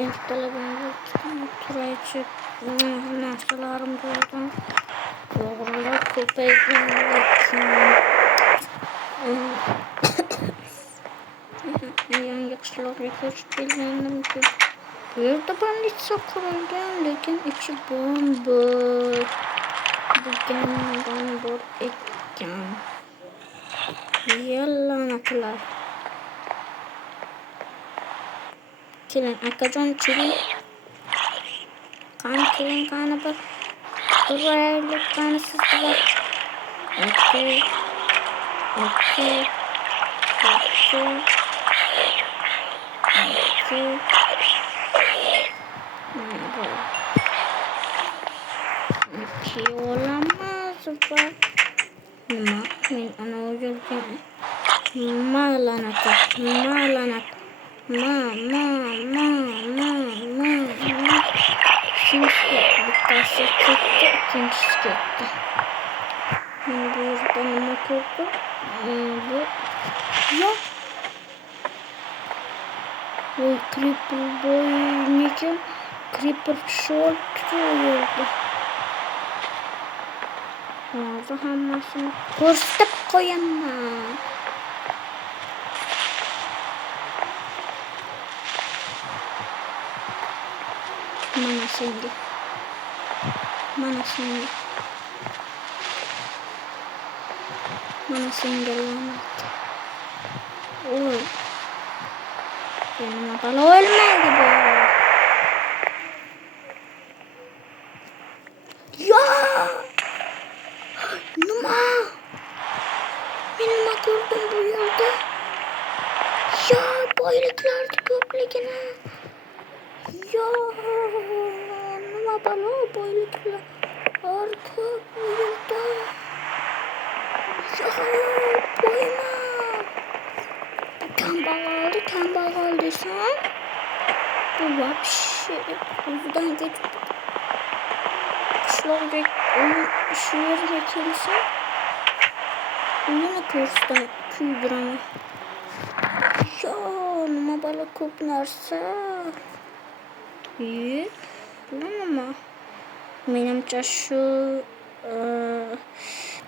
Ertalabımda turay içip narsalarım doldum. Doğrular köpeydim. Yangi qishloqqa ko'chib kelgandim. Bu yerda banditsiya qurilgan, lekin ichi bo'm-bo'sh. Degandan bor ekan. Yallanatlar. Keling, akajon chiring. Qani keling, qani bir uraylik, qani sizni bir. Okey. İki olamaz bak. Nima? Men ana o'yilgan. Malanat. Ikkinchisi bittasi ketdi, ikkinchisi ketdi. Bu yerda nima ko'rdim? Bu yo'q. Voy, Creeper boy nega Creeper tushib yurdi. Hozir hammasini ko'rsatib qo'yaman. Mana senga. Mana senga lanet. Oy. Benim bana ölmedi bu. Ya! Nima? Men nima ko'rdim bu yerda? Ya, boyliklarni ko'pligini. Ya, nima balo boyliklar ko'p bu yerda. Ya, boyma. Kambag'al desam, bu вообще o'zidan ketib qishloqqa shu yerga kelsa, uyini ko'rsam kuydiraman. Yo, nima balo ko'p narsa. Bu nima? Menimcha shu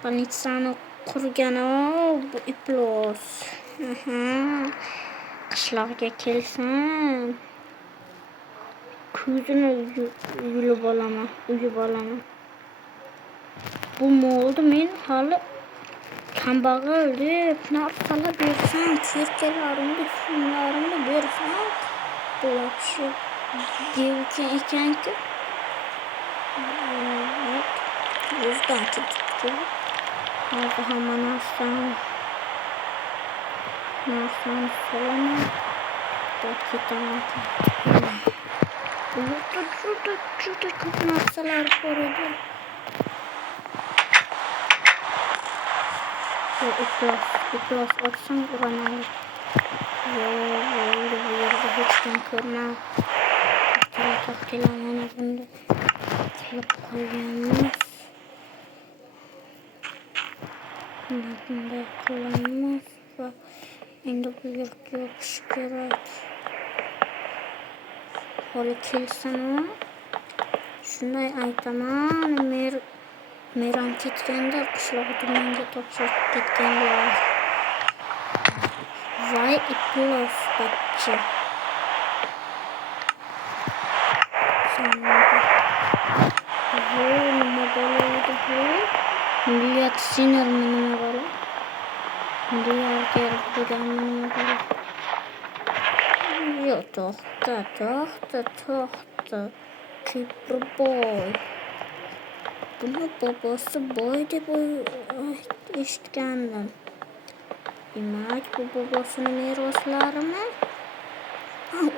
banitsani qurgani bu iflos. Qishloqqa kelsam, ko'zini uyib olaman. Bu molda men hali kambag'al deb narsalar bersam, serkalarimni, suyumlarimni bersam, bu вообще devka ekanki. O'zidan ketibdi. Hozir hamma narsani solaman. Ketaman. Bu yerda juda ko'p narsalar bor edi. Bu iflos otsam uraman. Bu yerda hech kim ko'rmay. Mana bunda qilib qo'yganmiz. Bunday qilamiz va endi bu yerga yopish kerak. Hali kelsam, shunday aytaman, meram ketganda qishloqni menga topshirib ketganlar. Voy, iflos bachcha. Nima bo'ladi bu? Milliard sinirmi nima bo'ladi? Milliarder deganmi nima bo'ladi? Yo, to'xta. Creeper boy. Buni bobosi boy deb eshitgandim. Demak, bu bobosini meroslarimi?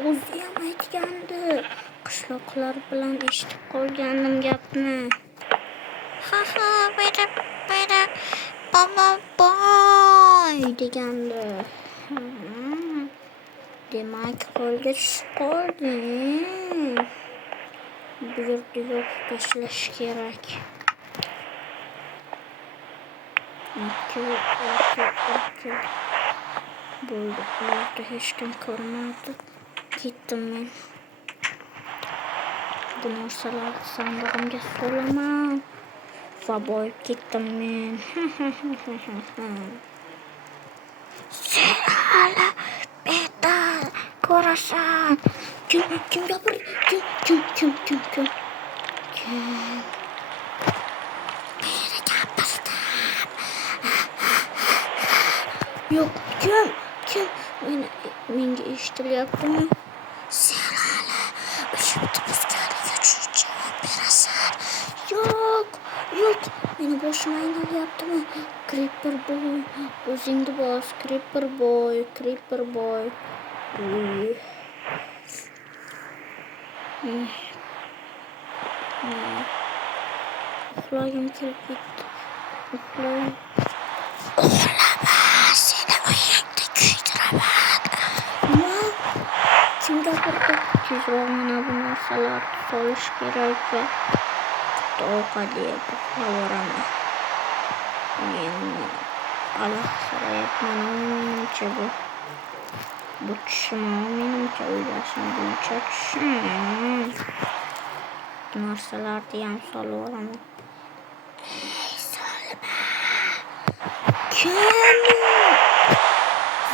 O'zi ham aytgandi. Qishloqlar bilan eshitib qolgandim gapni. Bera bobo boy degandi. Demak, qo'lga tushib qolding. Bu yerda yo'q, tashlash kerak. Okey. Bo'ldi. Bu yerda hech kim ko'rmadi. ketdim men. Bu narsalar sandığımga solaman. Va boyib ketdim men. Sen hala beton ko'rasan. Kim gapir? Kim? Beni gapirdi. Yo'q, kim? Menga eshitilyaptimi? Sen hala o'shimda bizlarga javob berasan. Yo'q. Meni boshim aynalyaptimi? Creeper boy. O'zingni bos, Creeper boy. Uxlagim kelib ketdi. Uxlama, seni uyingda kuydiraman. Nima? Kim gapirdi? Tezroq mana bu narsalarni solish kerak va ovqat yeb uxlavoraman. Men alahsirayapman, menimcha bu tushim, menimcha o'ylashim bo'yicha tushim. Narsalarni ham solavoraman. Solma. Kim?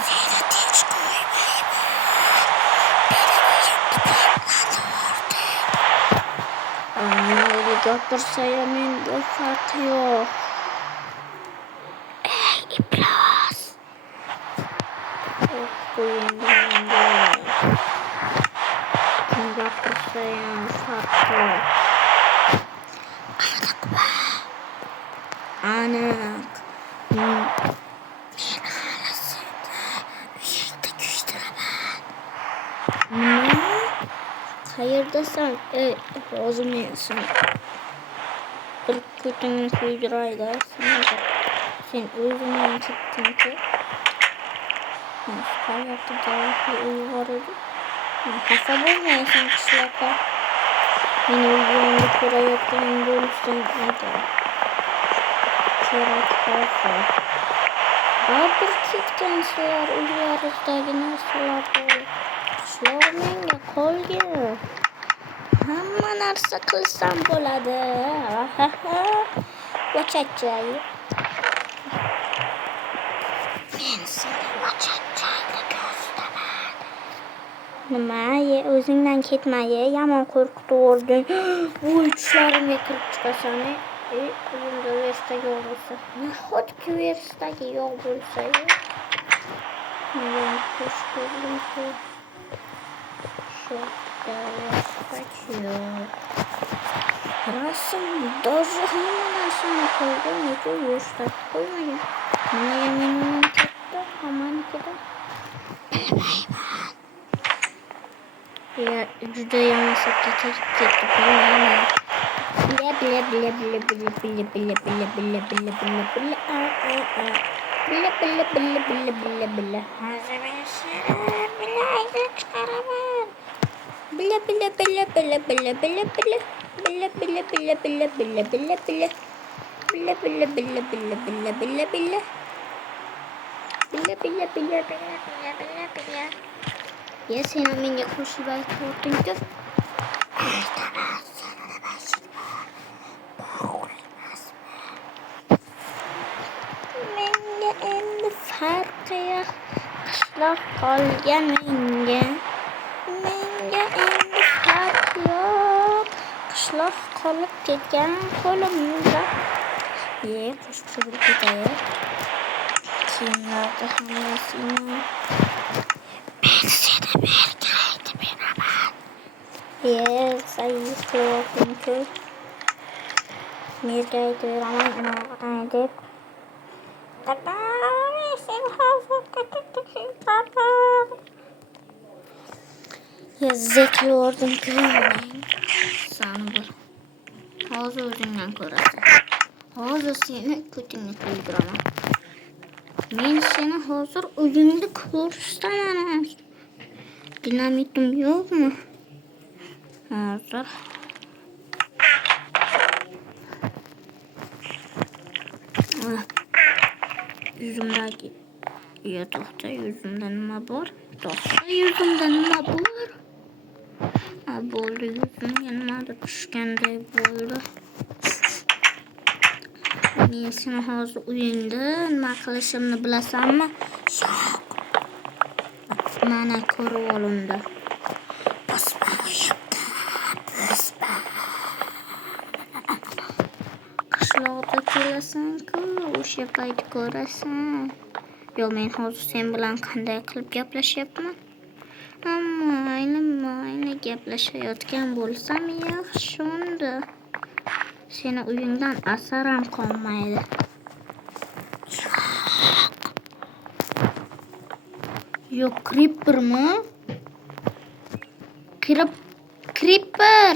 Seni tinch qo'ymayman. Meni uyimni portlatib. Nima gapirsa-ya menga farqi yo'q. Ey iblis. Qo'yingda. Kim gapirsa-ya farqi yo'q. Aniq. Men hala seni uyingda kuydiraman. Nima? Qayerdasan? Hozir men sen bir ko'tingni kuydirayda. Sen o'zingdan ketding-ku. Qayerda davlatli uy bor edi? Xafa bo'lmaysan qishloqqa. Meni uyimni ko'rayotgan bo'lsang aytaman. Kerak bo'lsa. Baribir ketgansizlar uylaringizdagi narsalarni. Qishloq menga qolgan. Hamma narsa qilsam bo'ladi. Vachachchay. Men seni vachachchayni ko'zlaman. Nima? O'zingdan ketma-ye. Yomon qo'rqitib voy tushlarimga kirib chiqasan. Uyimda versdagi yo'q bo'lsa. Nahotki versdagi yo'q bo'lsa-ya. Men ko'z ko'rdim-ku. Rasm даже hamma narsani qo'ygan, lekin yo'shtaq qo'ymagan. Nimaga mendan katta hammanikida? Bilmayman. Juda yamasakka kelib ketdi, bilmayman. Bile. Hozir men seni bilaydan chiqaraman. Bile. Ya sen menga qo'shib aytording-ku. Aytaman, seni menga endi farqi yo'q. Qishloq qolgan menga endi farqi yo'q. Qishloq qolib ketgan qo'limda. Qo'shib ketay. Kiyimlarni hammasini men seni berga aytib beraman. Sayyiq qilyapting-ku. Merga aytib beraman, unaqa deb. Sen hozir Zekliyordim-ku. Seni bir. Hozir o'zingdan ko'rasan. Hozir seni ko'tingni kuydiraman. Men seni hozir uyingda ko'rsataman. Dinamitim yo'qmi? Hozir. Yuzimdagi to'xta, yuzimda nima bor? bo'ldi. Yuzimga nimadir tushganday bo'ldi. Men seni hozir uyingda nima qilishimni bilasanmi? Yo'q. Mana ko'rib olindi. Bosma uyimda. Bosma. Qishloqda kelasan-ku, o'sha payt ko'rasan. Yo, men hozir sen bilan qanday qilib gaplashyapman? Mayli gaplashayotgan bo'lsam yaxshi unda. Seni uyingdan asar ham qolmaydi. Yo'q, Creepermi? Creeper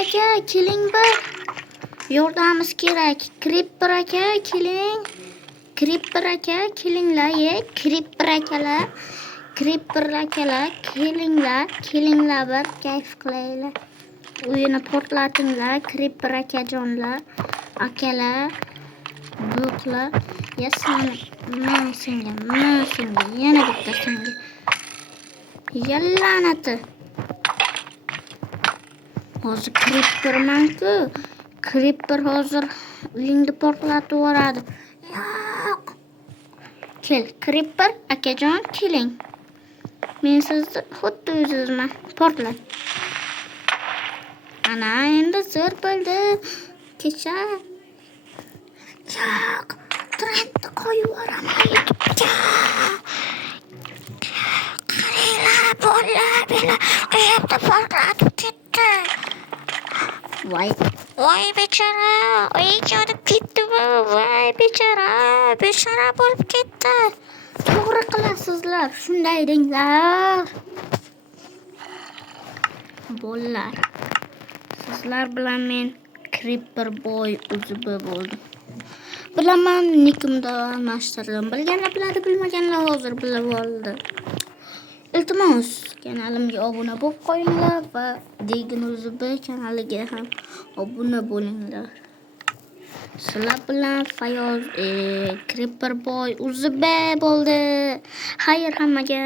aka, keling bir. Yordamimiz kerak. Creeper aka, keling. Creeper aka, kelinglar, Creeper akalar. Kelinglar bir kayf qilaylar. Uyini portlatinglar, Creeper akajonlar, akalar, buqlar. Men senga, yana bitta senga. Yallanati. Hozir Creeperman-ku. Creeper hozir uyingni portlatib yuboradi. Yo'q. Kel, Creeper akajon, keling. Men sizni xuddi o'zimman. Portlat. Ana, endi zo'r bo'ldi. Kecha. Yo'q. Trendni qo'yib yuboraman YouTube'ga. Qaranglar, bo'llar. Uyimni portlatib ketdi. Voy bechora. Uying yonib ketdimi? Voy bechora bo'lib ketdi. To'g'ri qilasizlar, shunday denglar. Bo'llar. Sizlar bilan men Creeper boy uzib bo'ldim. Bilaman, nikimda almashtirdim. Bilganlar biladi, bilmaganlar hozir bilib oldi. Iltimos, kanalimga obuna bo'lib qo'yinglar va Degin Uzib kanaliga ham obuna bo'linglar. Sizlar bilan Fayoz Creeper boy uzib bo'ldi. Xayr hammaga.